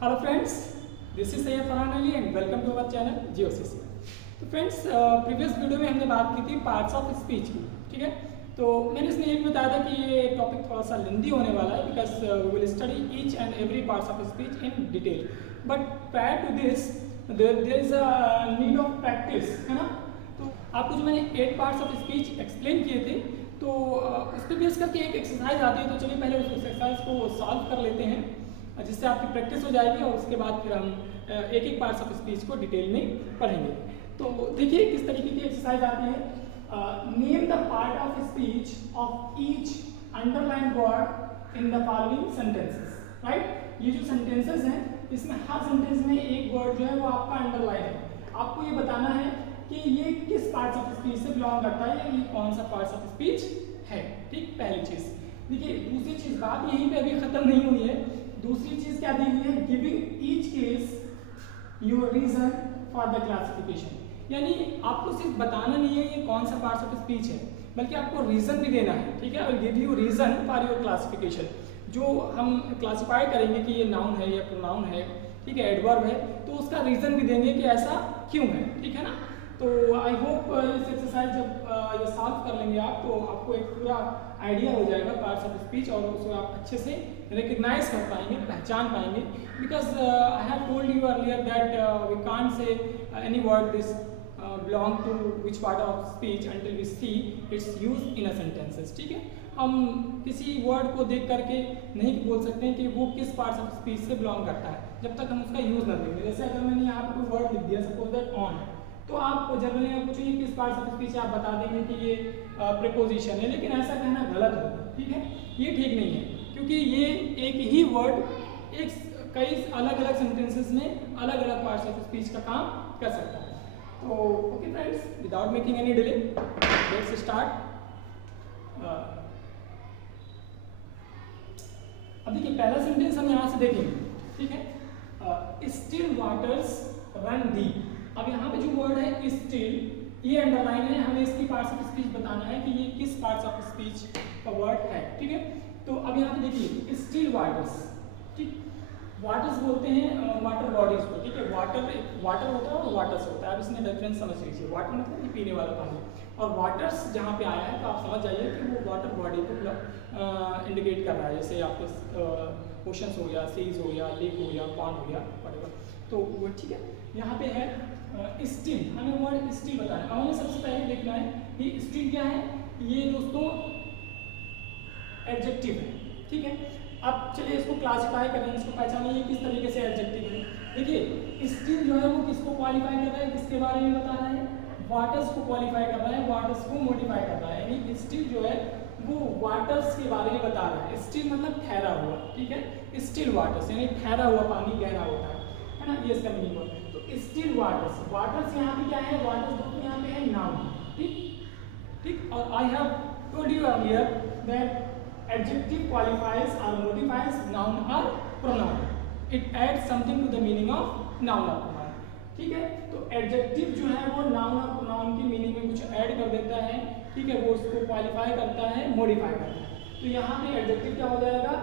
Hello friends, this is Syed Farhan Ali and welcome to our channel जियोसिस। तो friends, previous video में हमने बात की थी पार्ट्स ऑफ स्पीच की, ठीक है। तो मैंने इसमें ये भी बताया था कि ये टॉपिक थोड़ा सा लेंदी होने वाला है because we will study each and every parts of speech in detail. But prior to this there is a need of practice, है ना। तो आपको जो मैंने 8 पार्ट्स ऑफ स्पीच एक्सप्लेन किए थे, तो उस पर बेस करके एक एक्सरसाइज आती है। तो चलिए पहले उस एक्सरसाइज को सॉल्व कर लेते हैं जिससे आपकी प्रैक्टिस हो जाएगी और उसके बाद फिर हम एक एक पार्ट्स ऑफ स्पीच को डिटेल में पढ़ेंगे। तो देखिए किस तरीके की एक्सरसाइज आती है। Name the part of speech of each underline word in the following sentences. Right, ये जो सेंटेंसेस हैं इसमें हर सेंटेंस में एक वर्ड जो है वो आपका अंडरलाइन है। आपको ये बताना है कि ये किस पार्ट्स ऑफ स्पीच से बिलोंग करता है या ये कौन सा पार्ट्स ऑफ स्पीच है। ठीक, पहली चीज। देखिए दूसरी चीज, बात यहीं पे अभी खत्म नहीं हुई है। दूसरी चीज क्या दी हुई है, giving each case your reason for the classification. यानी आपको सिर्फ बताना नहीं है ये कौन सा पार्ट्स ऑफ स्पीच है, बल्कि आपको रीजन भी देना है, ठीक है। और give you reason for your classification. जो हम क्लासिफाई करेंगे कि ये नाउन है या प्रोनाउन है, ठीक है, एडवर्ब है, तो उसका रीजन भी देंगे कि ऐसा क्यों है, ठीक है ना। तो आई होप इस एक्सरसाइज जब ये सॉल्व कर लेंगे आप, तो आपको एक पूरा आइडिया हो जाएगा पार्ट्स ऑफ स्पीच और उसको आप अच्छे से रिकग्नाइज कर पाएंगे, पहचान पाएंगे। Because I have told you earlier that we can't say any word this belong to which part of speech until we see its use in a sentences, ठीक है। हम किसी वर्ड को देख करके नहीं बोल सकते हैं कि वो किस पार्ट्स ऑफ स्पीच से बिलोंग करता है जब तक हम उसका यूज ना देंगे। जैसे अगर मैंने यहाँ पे कोई वर्ड लिख दिया, सपोज दैट ऑन, तो आप जनरली अगर पूछेंगे किस पार्ट्स ऑफ स्पीच आप बता देंगे कि ये प्रीपोजिशन है, लेकिन ऐसा कहना गलत होगा, ठीक है। ये ठीक नहीं है क्योंकि ये एक ही वर्ड एक कई अलग अलग सेंटेंसेस में अलग अलग पार्ट्स ऑफ स्पीच का काम कर सकता है। तो okay friends, without making any delay let's start. अब देखिए पहला सेंटेंस हम यहाँ से देखेंगे, ठीक है। Still waters run deep. अब यहाँ पे जो वर्ड है स्टिल, ये अंडरलाइन है, हमें इसकी पार्ट्स ऑफ स्पीच बताना है कि ये किस पार्ट्स ऑफ स्पीच का वर्ड है, ठीक है। तो अब यहाँ पे देखिए स्टिल वाटर्स, ठीक, वाटर्स बोलते हैं वाटर बॉडीज को, ठीक है। वाटर होता है और वाटर्स होता है। अब इसमें डिफरेंस समझ लीजिए। वाटर मतलब ये पीने वाला पानी, और वाटर्स जहाँ पे आया है तो आप समझ जाइए कि वो वाटर बॉडी को इंडिकेट कर रहा है। जैसे आपको ओशंस हो गया, सीज हो गया, लेक हो गया, पॉन्ड हो गया, व्हाटएवर, तो वो ठीक है। यहाँ पे है स्टिल, हमें वर्ड स्टिल बताना है। हमें सबसे पहले देखना है कि स्टिल क्या है। ये दोस्तों एडजेक्टिव है, ठीक है। अब चलिए इसको क्लासिफाई करें, इसको पहचानिए किस तरीके से एडजेक्टिव है। देखिए स्टिल जो है वो किसको क्वालिफाई कर रहा है, किसके बारे में बता रहा है, वाटर्स को क्वालिफाई कर रहा है, वाटर्स को मॉडिफाई कर रहा है। यानी स्टिल जो है वो वाटर्स के बारे में बता रहा है। स्टिल मतलब ठहरा हुआ, ठीक है। स्टिल वाटर्स यानी ठहरा हुआ पानी, गहरा होता है ना, ये इसका मीनिंग है। तो स्टिल वाटर्स, वाटर्स यहाँ पे क्या है, वाटर्स दोस्तों यहाँ पे है नाउन, ठीक। और आई have told you earlier that adjective qualifies or modifies noun or pronoun. It adds something to the meaning of noun or pronoun, ठीक है। तो adjective जो है वो noun और pronoun की मीनिंग में कुछ ऐड कर देता है, ठीक है, वो उसको क्वालिफाई करता है, मॉडिफाई करता है। तो यहाँ पे adjective क्या हो जाएगा,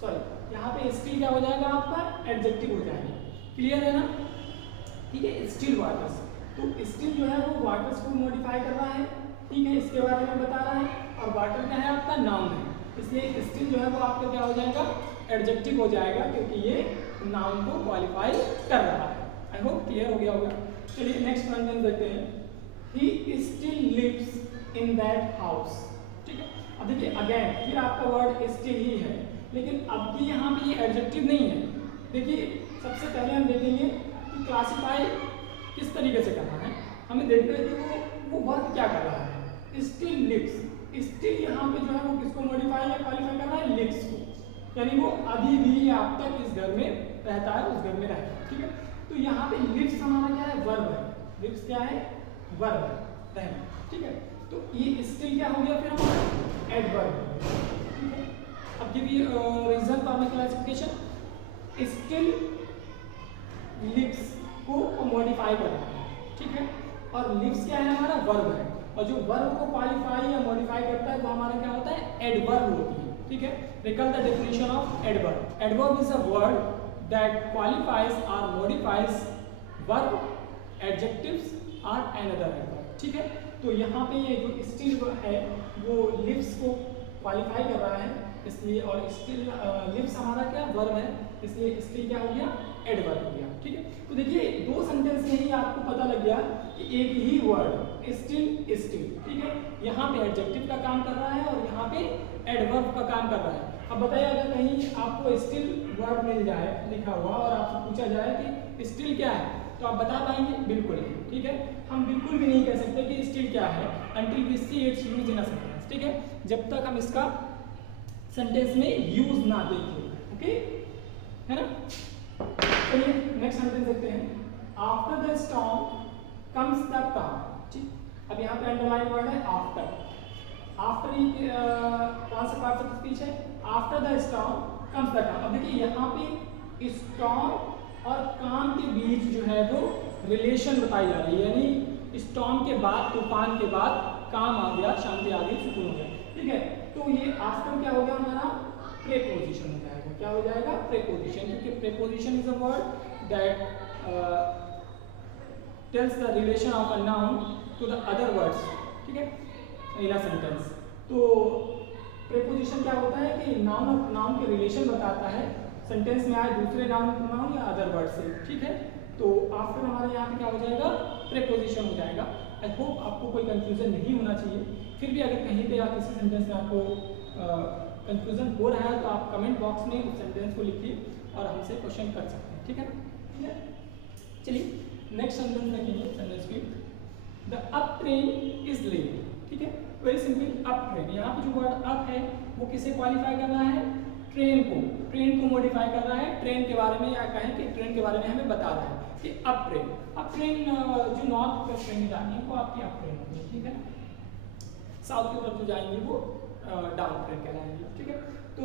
सॉरी यहाँ पे still क्या हो जाएगा, आपका adjective हो जाएगा। क्लियर है ना, ठीक है। still waters, तो still जो है वो waters को मॉडिफाई कर रहा है, ठीक है, इसके बारे में बता रहा है। और वाटर क्या है, आपका नाउन है, इसलिए स्टिल जो है वो आपका क्या हो जाएगा, एडजेक्टिव हो जाएगा, क्योंकि ये नाउन को क्वालिफाई कर रहा है। आई होप क्लियर हो गया होगा। चलिए नेक्स्ट सेंटेंस देखते हैं। He still lives in that house, ठीक है। अब देखिए अगेन फिर आपका वर्ड स्टिल ही है, लेकिन अब की यहाँ पे ये एडजेक्टिव नहीं है। देखिए सबसे पहले हम देखेंगे कि क्लासिफाई किस तरीके से करना है। हमें देखना है कि वो वर्ड क्या कर रहा है। स्टिल लिव्स, स्टिल यहाँ पे जो है वो किसको मॉडिफाई या क्वालिफाई कर रहा है, लिव्स को, यानी वो अभी भी अब तक इस घर में रहता है, उस घर में रहता है, ठीक है। तो यहाँ पे लिव्स हमारा क्या है, वर्ब है। लिव्स क्या है, वर्ब है, रहना, ठीक है। तो ये स्टिल क्या हो गया फिर हमारा, एडवर्ब, ठीक है। अब give reason for the classification. Still lives को मॉडिफाई कर रहा है, ठीक है। और लिव्स क्या है, हमारा वर्ब है, और जो वर्ब को क्वालिफाई या मॉडिफाई करता है वो हमारा क्या होता है, एडवर्ब होती है, ठीक है। Recall the definition of adverb. Adverb is a word that qualifies or modifies verb, adjectives or another adverb. ठीक है, तो यहाँ पे ये जो still है वो lives को क्वालिफाई कर रहा है, इसलिए, और still lives हमारा क्या वर्ब है, इसलिए still क्या हो गया, एडवर्ब हो गया। ठीक है, तो देखिए दो सेंटेंस में ही आपको पता लग गया कि एक ही वर्ड स्टिल, ठीक है, यहाँ पे एडजेक्टिव का काम कर रहा है और यहाँ पे एडवर्ब का काम कर रहा है। अब बताइए अगर कहीं आपको स्टिल वर्ड मिल जाए लिखा हुआ और आपसे पूछा जाए कि स्टिल क्या है, तो आप बता पाएंगे? बिल्कुल नहीं। ठीक है, हम बिल्कुल भी नहीं कह सकते कि स्टिल क्या है until we see its use in a sentence। ठीक है, जब तक हम इसका सेंटेंस में यूज ना देखें। ओके, है ना? चलिए नेक्स्ट सेंटेंस देखते हैं। After the storm comes the काम। ठीक, अब यहाँ पे अंडरलाइन वर्ड है आफ्टर। आफ्टर कौन सा पार्ट ऑफ स्पीच है? After the storm comes the काम। अब देखिए यहाँ पे स्टॉर्म और काम के बीच जो है वो रिलेशन बताई जा रही है, यानी स्टॉर्म के बाद, तूफान के बाद काम आ गया, शांति आ गई, सुकून हो गया। ठीक है, तो ये आफ्टर क्या हो गया हमारा? प्रेपोजिशन हो जाएगा। क्या हो जाएगा? प्रेपोजिशन, क्योंकि preposition is a word that tells the relation of a noun to the other words. ठीक है, इन अ सेंटेंस। तो प्रेपोजिशन क्या होता है कि नाउन और नाउन के रिलेशन बताता है, सेंटेंस में आए दूसरे नाउन या अदर वर्ड से। ठीक है, तो आफ्टर हमारे यहाँ पे क्या हो जाएगा? प्रेपोजिशन हो जाएगा। आई होप आपको कोई कंफ्यूजन नहीं होना चाहिए। फिर भी अगर कहीं पे या किसी सेंटेंस में आपको कंफ्यूजन हो रहा है तो आप कमेंट बॉक्स में उस सेंटेंस को लिखिए और हमसे क्वेश्चन कर सकते हैं। ठीक है ना? चलिए नेक्स्ट सेंटेंस देखेंगे। सेंटेंस में the up train is late. ठीक है, वेरी सिंपल, अप ट्रेन। यहाँ पे जो वर्ड अप है वो किसे क्वालिफाई कर रहा है? ट्रेन को मॉडिफाई कर रहा है। ट्रेन के बारे में, या कहें कि ट्रेन के बारे में हमें बता रहा है कि अप ट्रेन जो नॉर्थ की ट्रेन जानी है वो आपकी अप ट्रेन होगी। ठीक है, साउथ की तरफ जो जाएंगे वो डाउन ट्रेन कहलाएंगे। ठीक है, तो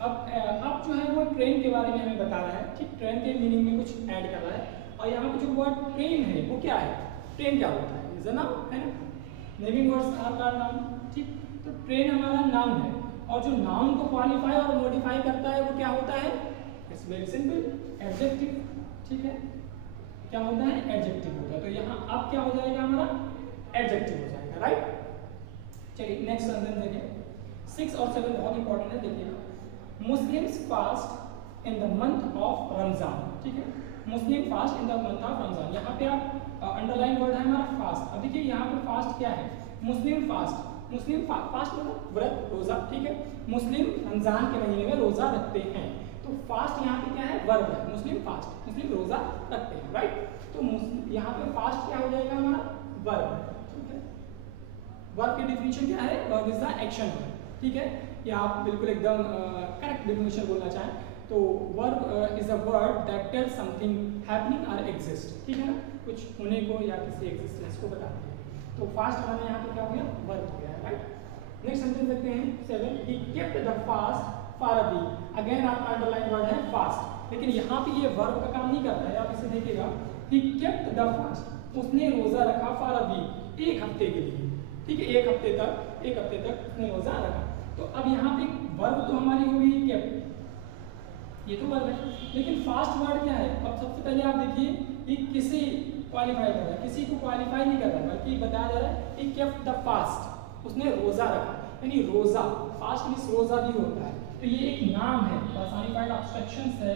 अब जो है वो ट्रेन के बारे में हमें बता रहा है। ठीक, ट्रेन के मीनिंग में कुछ ऐड कर रहा है। और यहाँ पे जो वर्ड ट्रेन है वो क्या है? ट्रेन क्या होता है? इज अ नाउन, है ना? Naming words are noun. ठीक, तो ट्रेन हमारा नाउन है और जो नाउन को क्वालिफाई और मॉडिफाई करता है वो क्या होता है? It's very simple, adjective. ठीक है, क्या होता है? एडजेक्टिव होता है। तो यहाँ अब क्या हो जाएगा हमारा? एडजेक्टिव हो जाएगा, राइट? चलिए नेक्स्ट सेंटेंस देखिए। 6 और 7 बहुत इंपॉर्टेंट है, देखिएगा। Muslims fast in the month of Ramzan. ठीक है, Muslim fast in the month of Ramzan. यहाँ पे आप अंडरलाइन वर्ड है हमारा फास्ट। अब देखिए यहाँ पे फास्ट क्या है? मुस्लिम फास्ट फास्ट मतलब व्रत, रोजा। ठीक है, मुस्लिम रमजान के महीने में रोजा रखते हैं। तो फास्ट यहाँ पे क्या है? वर्ब है। मुस्लिम फास्ट, मुस्लिम रोजा रखते हैं, राइट? तो यहाँ पे फास्ट क्या हो जाएगा हमारा? वर्ब। ठीक है, वर्ब की डिफिनीशन क्या है? Verb is the action verb. ठीक है, या आप बिल्कुल एकदम करेक्ट डिफिनीशन बोलना चाहें तो verb is a word that tales something happening और एग्जिस्ट। ठीक है ना, कुछ होने को या किसी एग्जिस्टेंस को बताते हैं। तो फास्ट हमारे यहाँ पे क्या हो गया? वर्ब हो गया, राइट? नेक्स्ट सेंटेंस देखते हैं 7। He kept the fast for a week. Again आपका अंडरलाइन वर्ड है फास्ट, लेकिन यहाँ पे ये वर्ब का काम नहीं कर रहा है। आप इसे देखिएगा, ही केप्ट द फास्ट, उसने रोजा रखा फॉर अ वीक, एक हफ्ते के लिए। ठीक है, एक हफ्ते तक उसने रोजा रखा। तो अब यहाँ पे वर्ब तो हमारी हो गई केप्ट, ये तो वर्ब है, लेकिन फास्ट वर्ड क्या है? अब सबसे पहले आप देखिए कि किसे क्वालिफाई कर रहा है? किसी को क्वालिफाई नहीं कर रहा है, बल्कि बताया जा रहा है कि केप्ट द फास्ट, उसने रोजा रखा। यानी रोजा, फास्ट मींस रोजा भी होता है। तो ये एक नाम है, पर्सनिफाइड ऑब्स्ट्रक्शंस है।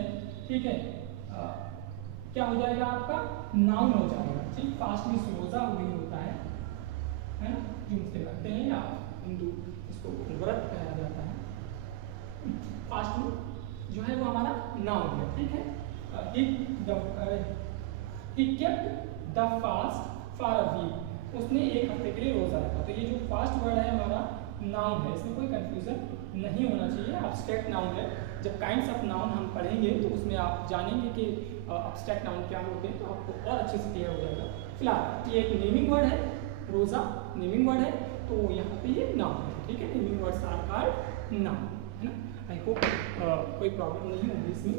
ठीक है, क्या हो जाएगा आपका? नाउन हो जाएगा। ठीक, फास्ट मींस रोजा भी होता है ना, जो मुझसे रखते हैं या हिंदू इसको व्रत कहा जाता है। फास्ट में जो है वो हमारा नाउन है। ठीक है, he kept the fast for a week, उसने एक हफ्ते के लिए रोजा रखा। तो ये जो फास्ट वर्ड है हमारा नाउन है, इसमें कोई कंफ्यूजन नहीं होना चाहिए, एब्स्ट्रैक्ट नाउन है। जब काइंड्स ऑफ नाउन हम पढ़ेंगे तो उसमें आप जानेंगे कि एब्स्ट्रैक्ट नाउन क्या होते हैं, तो आपको और अच्छे से क्लियर हो जाएगा। फिलहाल ये एक नेमिंग वर्ड है, रोजा नेमिंग वर्ड है, तो यहाँ पे ये नाउन है। ठीक है, naming words are called noun, है ना? आई होप कोई प्रॉब्लम नहीं होगी इसमें।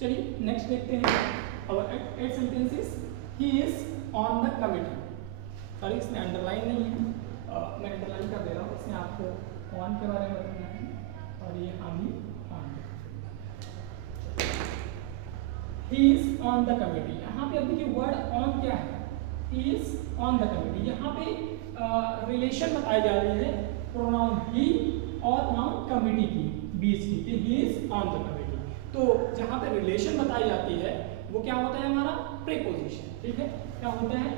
चलिए नेक्स्ट देखते हैं। और 8 sentences. He is on the committee. Sorry, इसमें अंडरलाइन नहीं है, मैं अंडरलाइन कर दे रहा हूँ। इसमें आपको ऑन के बारे में बताना है और ये हामी on. He is on the committee. यहाँ पे अब देखिए वर्ड ऑन क्या है, he is on the committee. यहाँ पे रिलेशन बताई जा रही है प्रोनाउन ही और नाउन कमिटी की बीच की, he is on the committee. तो जहाँ पे रिलेशन बताई जाती है वो क्या होता है हमारा प्रीपोजिशन, ठीक है, क्या होता है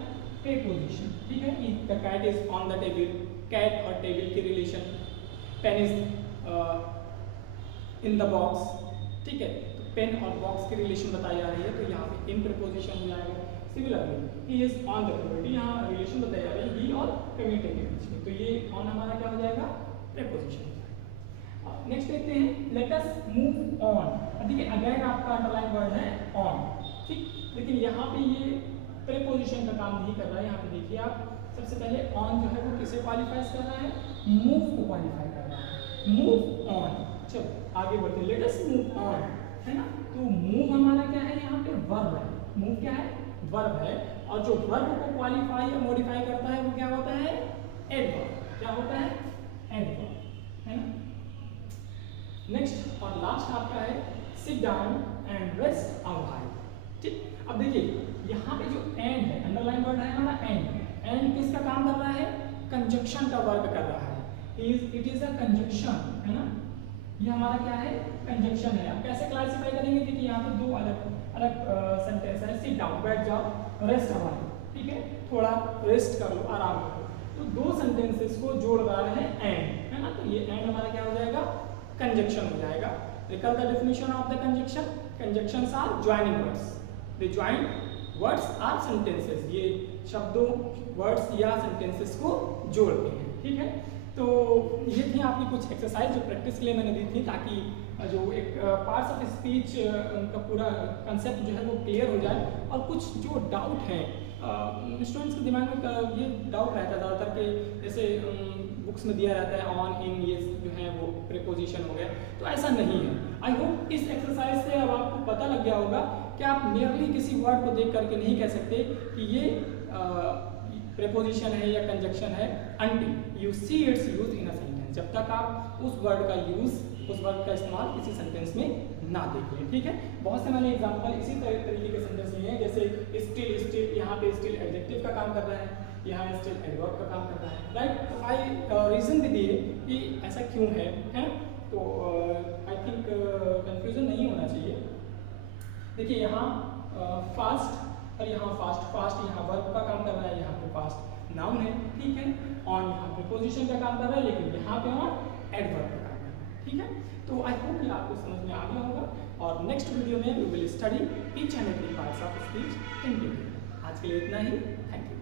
प्रीपोजिशन, ठीक है। The cat is on the table, cat और टेबल की relation, pen is in the box, ठीक है, तो पेन और बॉक्स की रिलेशन बताई जा रही है, तो यहाँ पे इन प्रीपोजिशन हो जाएगा। Similarly he is on the committee, यहाँ रिलेशन बताई जा रही है ही और कमिटी के बीच में, तो ये ऑन हमारा क्या हो जाएगा प्रीपोजिशन हो जाएगा। नेक्स्ट देखते हैं लेट अस मूव ऑन। देखिए अगेन आपका अंडरलाइन वर्ड है ऑन, ठीक, लेकिन यहाँ पे ये प्रीपोजिशन का काम नहीं कर रहा है। यहाँ पे देखिए आप सबसे पहले ऑन जो है वो किसे क्वालिफाई कर रहा है, मूव को क्वालिफाई कर रहा है, मूव ऑन। चलो आगे बढ़ते हैं, लेट अस मूव ऑन, है ना। तो मूव हमारा क्या है यहाँ पे वर्ब है, मूव क्या है वर्ब है, और जो वर्ब को क्वालिफाई या मॉडिफाई करता है वो क्या होता है एडवर्ब, क्या होता है एडवर्ब, है ना। नेक्स्ट और लास्ट आपका है sit down and rest a while, ठीक। अब देखिए यहाँ पे जो एंड है, अंडरलाइन वर्ड है हमारा एंड, एंड किसका काम कर रहा है कंजक्शन का वर्क कर रहा है, इट इज अ कंजक्शन, है ना, ये हमारा क्या है कंजक्शन है। आप कैसे क्लासिफाई करेंगे, देखिए यहाँ पे दो अलग अलग सेंटेंस है, सिट डाउन बैठ जाओ, रेस्ट अ व्हाइल, ठीक है, थोड़ा रेस्ट कर लो, आराम करो, तो दो सेंटेंसेस को जोड़ रहा है एंड, है ना, तो ये एंड हमारा क्या हो जाएगा कंजक्शन हो जाएगा। Recall the definition of the conjunction, conjunctions are joining words, they join words or sentences, ये शब्दों वर्ड्स या सेंटेंसेस को जोड़ते हैं, ठीक है। तो ये थी आपकी कुछ एक्सरसाइज जो प्रैक्टिस के लिए मैंने दी थी, ताकि जो एक पार्ट्स ऑफ स्पीच का पूरा कंसेप्ट जो है वो क्लियर हो जाए, और कुछ जो डाउट है स्टूडेंट्स के दिमाग में ये डाउट रहता है ज़्यादातर कि जैसे बुक्स में दिया रहता है ऑन इन, ये जो है वो प्रीपोजिशन हो गया, तो ऐसा नहीं है। आई होप इस एक्सरसाइज से अब आपको पता लग गया होगा कि आप मेयरली किसी वर्ड को देख करके नहीं कह सकते कि ये प्रीपोजिशन है या कंजक्शन है, until you see its use in a sentence, जब तक आप उस वर्ड का यूज, उस वर्ड का इस्तेमाल किसी सेंटेंस में ना देखें, ठीक है। बहुत से मैंने एग्जांपल इसी तरीके के सेंटेंस लिए हैं, जैसे स्टिल, स्टिल यहाँ पे स्टिल एडजेक्टिव का काम कर रहा है, यहाँ स्टिल एडवर्ब का काम कर रहा है, राइट। तो आई रीजन भी दिए कि ऐसा क्यों है, तो आई थिंक कंफ्यूजन नहीं होना चाहिए। देखिए यहाँ फास्ट और यहाँ फास्ट, फास्ट यहाँ वर्ब का काम कर रहा है, यहाँ पे फास्ट नाउन है, ठीक है, ऑन यहाँ प्रीपोजिशन का काम कर रहा है, लेकिन यहाँ पे ऑन एडवर्ब का काम कर रहा है, ठीक है। तो आई होप ये आपको समझ में आ गया होगा, और नेक्स्ट वीडियो में we will study each and every parts of speech in detail. आज के लिए इतना ही, थैंक यू।